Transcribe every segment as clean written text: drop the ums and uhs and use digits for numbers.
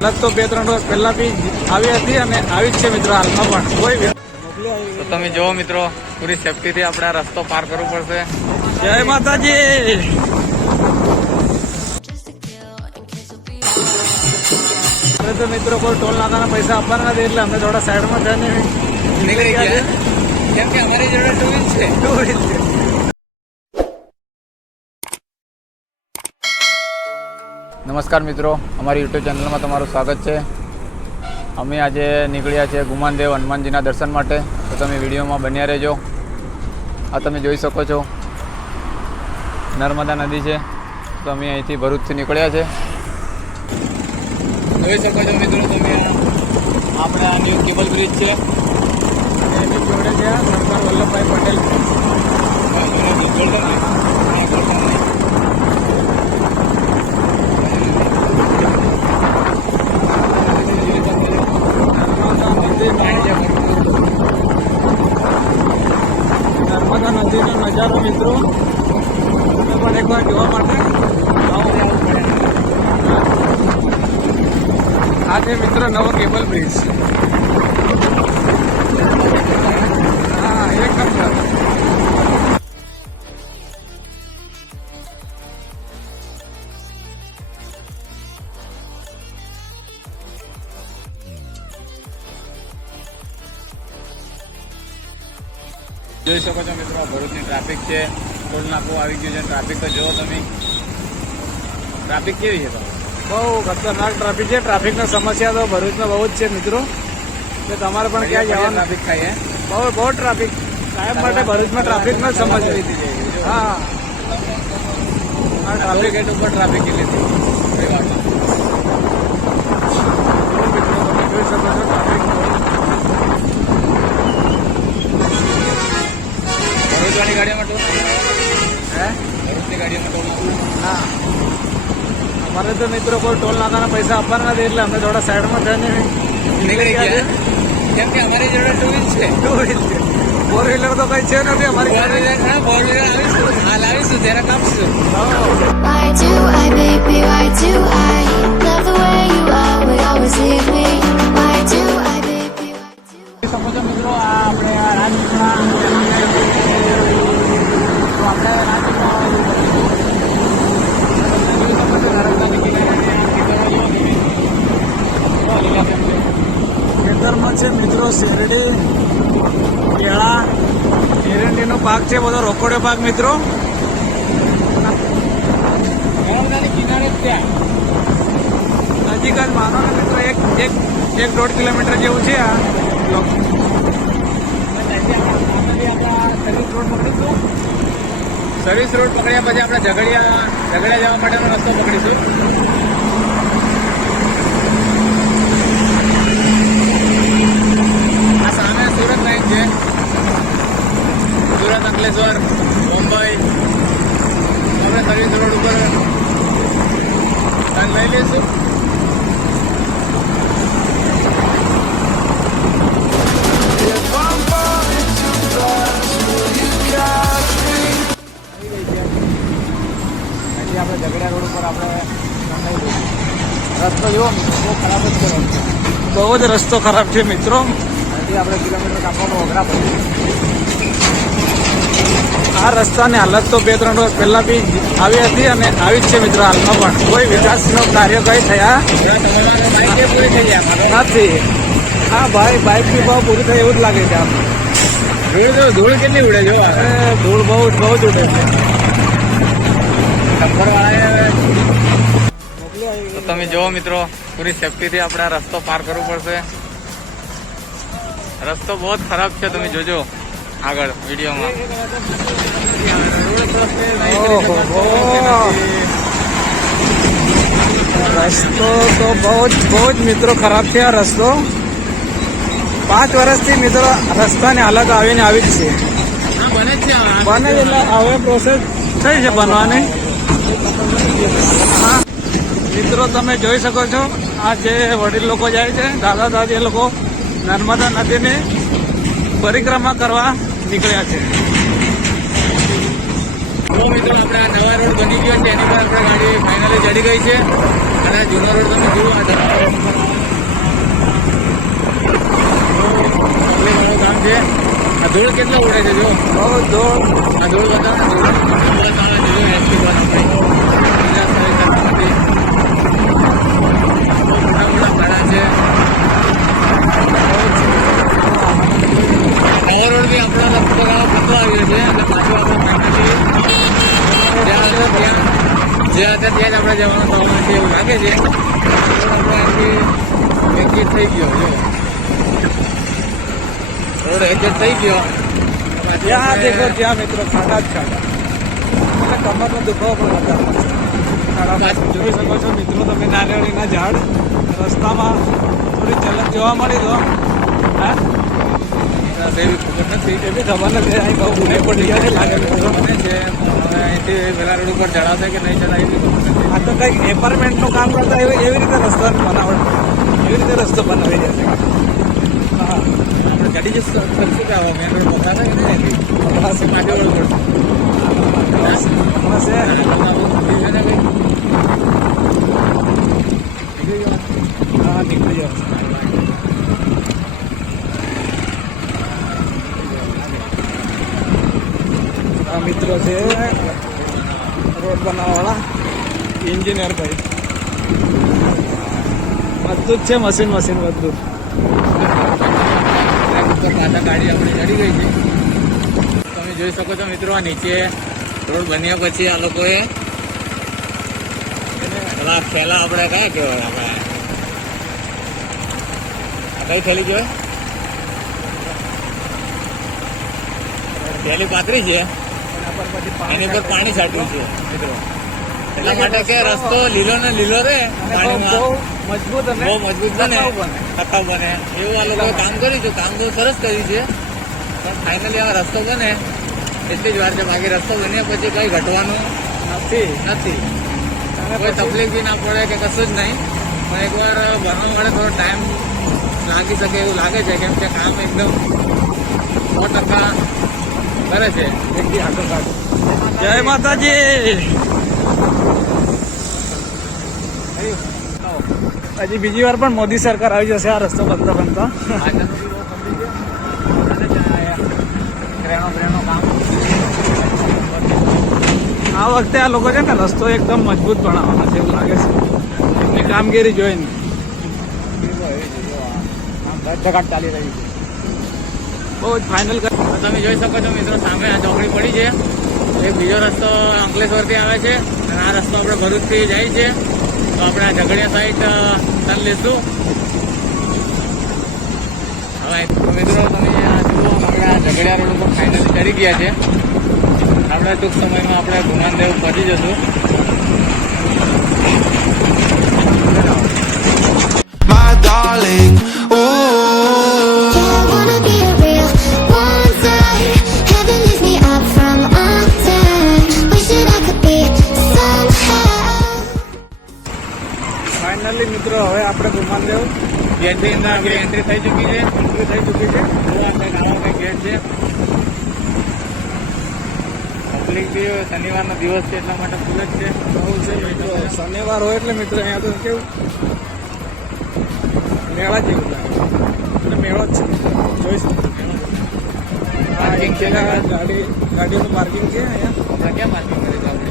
તો 2-3 વર્ષ પહેલા બી આવી હતી અને આવી જ છે મિત્રો હાલમાં પણ કોઈ તો તમે જોવો મિત્રો પૂરી સેફટીથી આપણે આ રસ્તો પાર કરવો પડશે. જય માતાજી. તો મિત્રો કોઈ ટોલ નાકાના પૈસા આપવાના નથી એટલે અમે થોડા સાઈડમાં થઈને નીકળી ગયા કેમ કે અમારી જોડે ટુ વ્હીલ છે. નમસ્કાર મિત્રો, અમારી યુટ્યુબ ચેનલમાં તમારું સ્વાગત છે. અમે આજે નીકળ્યા છીએ ગુમાનદેવ હનુમાનજીના દર્શન માટે, તો તમે વિડીયોમાં બન્યા રહેજો. આ તમે જોઈ શકો છો નર્મદા નદી છે, તો અમે અહીંથી ભરૂચથી નીકળ્યા છે. જોઈ શકો છો મિત્રો તમે આપણે આ ન્યૂ કેબલ બ્રિજ છે એની જોડે છે સરદાર વલ્લભભાઈ પટેલ. નર્મદા નદીનો નજારો મિત્રો તમે પણ એકવાર જોવા માટે આ છે મિત્રો નવો કેબલ બ્રિજ. હા, એક નંબર. જોઈ શકો છો મિત્રો ભરૂચની ટ્રાફિક છે, ટોલ નાકું આવી ગયું છે. ટ્રાફિક તો જુઓ તમે, ટ્રાફિક કેવી છે? બહુ ખતરનાક ટ્રાફિક છે. ટ્રાફિકની સમસ્યા તો ભરૂચમાં બહુ જ છે મિત્રો. કે તમારે પણ ક્યાં જવાનું ટ્રાફિક થાય બહુ ટ્રાફિક કાયમ માટે ભરૂચમાં ટ્રાફિકનો સમસ્યા. હા, ટ્રાફિક ગેટ ઉપર ટ્રાફિક કેટલી હતી જોઈ શકો છો ટ્રાફિક. ભરૂચવાળી ગાડીઓમાં ટોલ હે ભરૂચની ગાડીઓમાં ટોલ ના, અમારે તો મિત્રો કોઈ ટોલ નાકાના પૈસા આપવાના નથી એટલે અમે થોડા સાઈડમાં થઈને નીકળી ગયા કેમ કે અમારી જોડે ટુ વ્હીલ છે. 4 વ્હીલર તો કઈ છે નથી અમારી. ફોર વ્હીલર આવીશું, હાલ આવીશું ત્યારે કાપશું. Why do I, baby, why do I love the way you would always leave me? Why do I, baby, why do I? સમજો મિત્રો આ આપણે આ રાજપીપળા ખેતરમાં છે મિત્રો શેરડી, કેળા, એરંડીનો પાક છે, બધો રોકડ્યો પાક મિત્રો. નર્મદાની કિનારે જ ત્યાં નજીક જ માનો ને મિત્રો 1-1.5 કિલોમીટર જેવું છે આ. સર્વિસ રોડ પકડ્યા પછી આપણે ઝઘડિયા જવા માટેનો રસ્તો પકડીશું. આ સામે સુરત લાઈન છે, સુરત, અંકલેશ્વર, મુંબઈ. આપણે સર્વિસ રોડ ઉપર ટર્ન લઈ લઈશું. આપણે ઝઘડિયા રોડ ઉપર આપણે રસ્તો જોવો બહુ ખરાબ જ છે. બહુ જ રસ્તો ખરાબ છે મિત્રો. હજી આપણે કિલોમીટર કાપવામાં અઘરા પડે. આ રસ્તાની હાલત તો 2-3 વર્ષ પહેલા બી આવી હતી અને આવી જ છે મિત્રો હાલમાં પણ. કોઈ વિકાસનો કાર્ય કઈ થયા બાઈક પૂરી થઈ જાય નથી. હા ભાઈ, બાઇક બી બહુ પૂરી થાય એવું જ લાગે છે. આમ ધૂળ કેટલી ઉડે જો ધૂળ બહુ જ ઉડે છે. તો તમે જોવો મિત્રો પૂરી સેફટીથી આપણે આ રસ્તો પાર કરવો પડશે. રસ્તો બહુ જ ખરાબ છે, તમે જોજો આગળ વિડીયોમાં. રસ્તો તો બહુ જ મિત્રો ખરાબ છે. આ રસ્તો 5 વર્ષથી મિત્રો રસ્તાની હાલત આવીને આવી જ છે. બને જ છે બને એટલે હવે પ્રોસેસ થઈ છે બનવાની. હા મિત્રો તમે જોઈ શકો છો આ જે વડીલ લોકો જાય છે, દાદા દાદી લોકો નર્મદા નદીની પરિક્રમા કરવા નીકળ્યા છે. જો મિત્રો આપણે આ નવા રોડ બની ગયો છે એની પર આપણે ગાડી ફાઇનલી ચડી ગઈ છે અને આ જૂનો રોડ તમે જુઓ આ કામ છે. આ ધૂળ કેટલો ઉડે છે જો બહુ જોર. આ ધૂળ બતાવો ને ધૂળ એસટી બસ આપણે મોટા મોટા છે. નવો રોડ બી આપણા લગભગ પતો આવ્યો છે અને પાછું આપણે ફાઇનલી જ્યાં હતા ત્યાં જ આપણે જવાનું થવાનું છે એવું લાગે છે. આપણે અહીંથી એક્ઝિટ થઈ ગયો જો રોડ એક્ઝિટ થઈ ગયો. ત્યાં દેખો ત્યાં મિત્રો ખાડા જ ખાડા. અને કમરનો દુખાવો પણ વધારે છે. ખાડા જોઈ શકો છો મિત્રો તમે નારિયેળીના ઝાડ રસ્તામાં થોડી ઝલક જોવા મળી તો હા એવી ખબર નથી એ બી ખબર નથી અહીં બહુ ગુને પડી ગયા છે લાગે મિત્રો. મને છે હવે અહીંથી પેલા રોડ ઉપર ચડાવશે કે નહીં ચડાવે એવી ખબર નથી. આ તો કંઈક એપાર્ટમેન્ટનું કામ કરતા એવી રીતે રસ્તાની બનાવટ એવી રીતે રસ્તો બનાવી જશે. હા આપણે ચડી જશું કરશું કે આવો મેન રોડ પકડાશે કે નહીં અહીંથી કાઢી રોડ પડશે. હમણાં છે હા નીકળી જશે. આ મિત્રો છે રોડ બનાવવાવાળા એન્જિનિયર ભાઈ. બધું જ છે મશીન બધું. પાછા ગાડી આપણી ચડી ગઈ છે. તમે જોઈ શકો છો મિત્રો આ નીચે રોડ બન્યા પછી આ લોકોએ પેલા થેલા આપણે કયા કહેવાય આપણે કઈ થેલી કહેવાય થેલી પાતળી છે એની પર પાણી છાંટ્યું છે મિત્રો એટલા માટે કે રસ્તો લીલો ને લીલો રહે પાણીમાં મજબૂત અને બહુ મજબૂત બને ટકાઉ બને એવું આ લોકોએ કામ કર્યું છે. કામ તો સરસ કર્યું છે પણ ફાઇનલી આ રસ્તો બને એટલી જ વાર છે. બાકી રસ્તો બન્યા પછી કંઈ ઘટવાનું નથી. નથી. કોઈ તકલીફ બી ના પડે કે કશું જ નહીં. પણ એકવાર ભણવા માટે થોડો ટાઈમ લાગી શકે એવું લાગે છે કેમ કે કામ એકદમ 100% કરે છે. એકથી આગળ કાઢો. જય માતાજી. હજી બીજી વાર પણ મોદી સરકાર આવી જશે આ રસ્તો બનતા બનતા. આ વખતે આ લોકો છે ને રસ્તો એકદમ મજબૂત બનાવવાના છે એવું લાગે છે. એમની કામગીરી જોઈને ચાલી રહી છે. બહુ જ ફાઇનલ. તમે જોઈ શકો છો મિત્રો સામે આ ચોકડી પડી છે. એક બીજો રસ્તો અંકલેશ્વરથી આવે છે અને આ રસ્તો આપણે ભરૂચથી જાય છે. તો આપણે આ ઝઘડિયા સાઈડ ટર્ન લેશું. હવે મિત્રો તમે આ જુઓ આપણે આ ઝઘડિયા રોડ ઉપર ફાઇનલી ચડી ગયા છે. આપણે ટૂંક સમયમાં આપણે ગુમાનદેવ પહોંચી જશું. My darling, ooh. Yeah, I wanna be a real one day. Heaven lift me up from under. Wishing I could be somehow. Finally મિત્રો હવે આપણે ગુમાનદેવ ગેટની અંદર આપણી એન્ટ્રી થઈ ચૂકી છે. એન્ટ્રી થઈ ચૂકી છે. જો આપણે નવા ગેટ છે. પબ્લિક બી શનિવારનો દિવસ છે એટલા માટે ફૂલ જ છે. બહુ છે મિત્રો. શનિવાર હોય એટલે મિત્રો અહીંયા તો કેવું મેળા જેવું લાગે. એટલે મેળો જ છે જોઈ શકો. હા એક જગ્યા ગાડીઓનું પાર્કિંગ છે અહીંયા. આપણે ક્યાં પાર્કિંગ કરી છે આપણે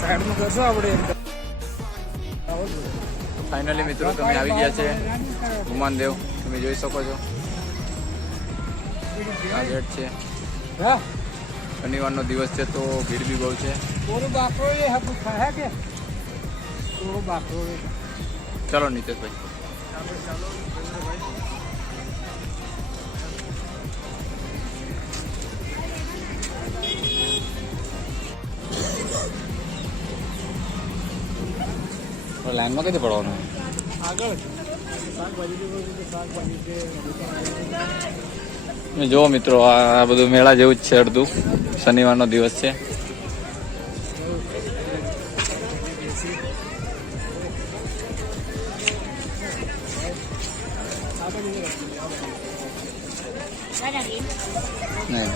સાઈડમાં કરશો આપણે. ફાઇનલી મિત્રો તમે આવી ગયા છે ગુમાનદેવ. તમે જોઈ શકો છો આ ગેટ છે. હા શનિવારનો દિવસ છે તો ભીડ બી બહુ છે. થોડું બાકરો એ હતું ખાયા કે થોડું બાકરો ચલો નીતેશભાઈ. લાઈનમાં કીધું પડવાનું આગળ શાકભાજી છે. જુઓ મિત્રો આ બધું મેળા જેવું જ છે. અડધું શનિવારનો દિવસ છે. નહીં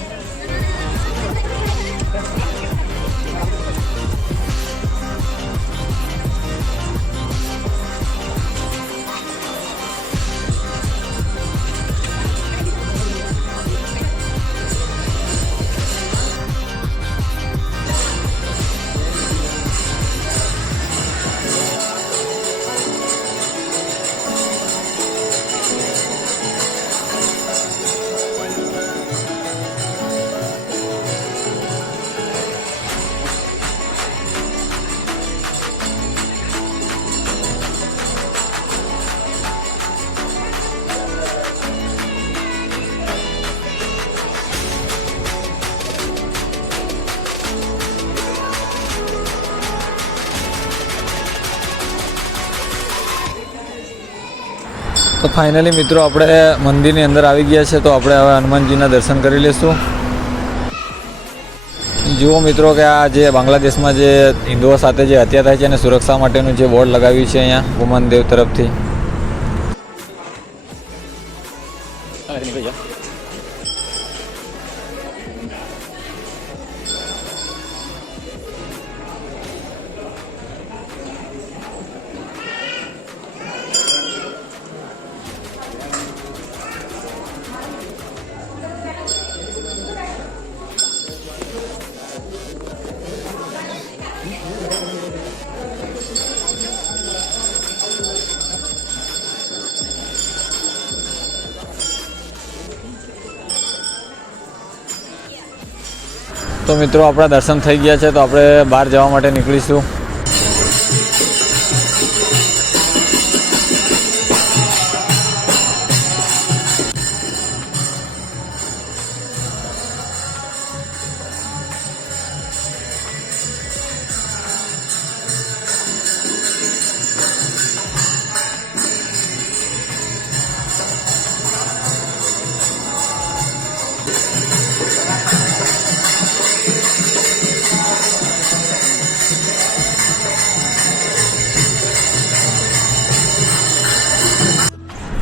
તો ફાઇનલી મિત્રો આપણે મંદિરની અંદર આવી ગયા છે, તો આપણે હવે હનુમાનજીના દર્શન કરી લઈશું. જુઓ મિત્રો કે આ જે બાંગ્લાદેશમાં જે હિન્દુઓ સાથે જે હત્યા થાય છે અને સુરક્ષા માટેનું જે બોર્ડ લગાવ્યું છે અહીંયા ગુમાન દેવ તરફથી. તો મિત્રો આપણા દર્શન થઈ ગયા છે, તો આપણે બહાર જવા માટે નીકળીશું.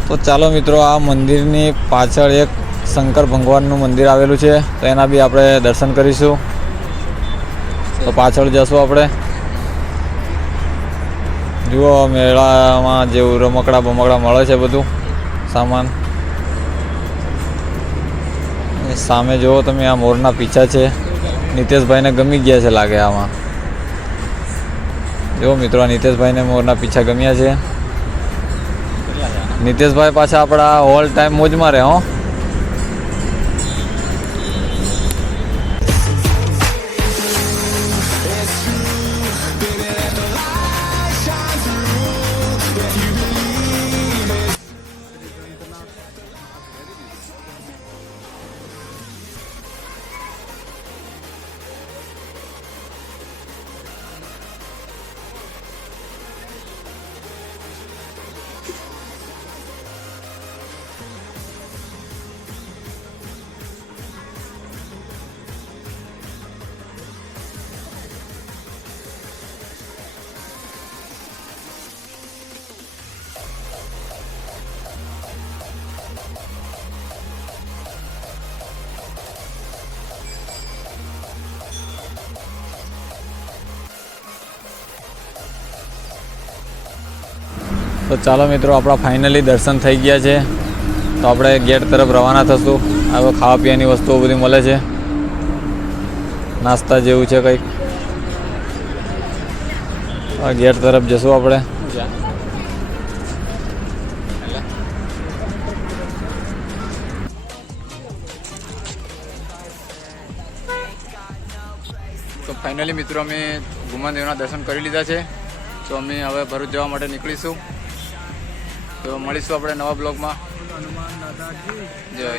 તો ચાલો મિત્રો, આ મંદિરની પાછળ એક શંકર ભગવાનનું મંદિર આવેલું છે, તો એના બી આપણે દર્શન કરીશું. તો પાછળ જશું આપણે. જુઓ મેળામાં જેવું રમકડા બમકડા મળે છે બધું સામાન. સામે જુઓ તમે, આ મોરના પીછા છે. નીતેશભાઈને ગમી ગયા છે લાગે આમાં. જુઓ મિત્રો, આ નીતેશભાઈને મોરના પીછા ગમ્યા છે. નીતેશભાઈ પાછા આપણા ઓલ ટાઈમ મોજમાં રહે. હો તો ચાલો મિત્રો, આપણા ફાઇનલી દર્શન થઈ ગયા છે, તો આપણે ગેટ તરફ રવાના થશું. હવે ખાવા પીવાની વસ્તુઓ બધી મળે છે, નાસ્તા જેવું છે કંઈક. ગેટ તરફ જશું આપણે. તો ફાઇનલી મિત્રો, અમે ગુમાન દેવના દર્શન કરી લીધા છે, તો અમે હવે ભરૂચ જવા માટે નીકળીશું. તો મળીશું આપણે નવા બ્લોગમાં. જય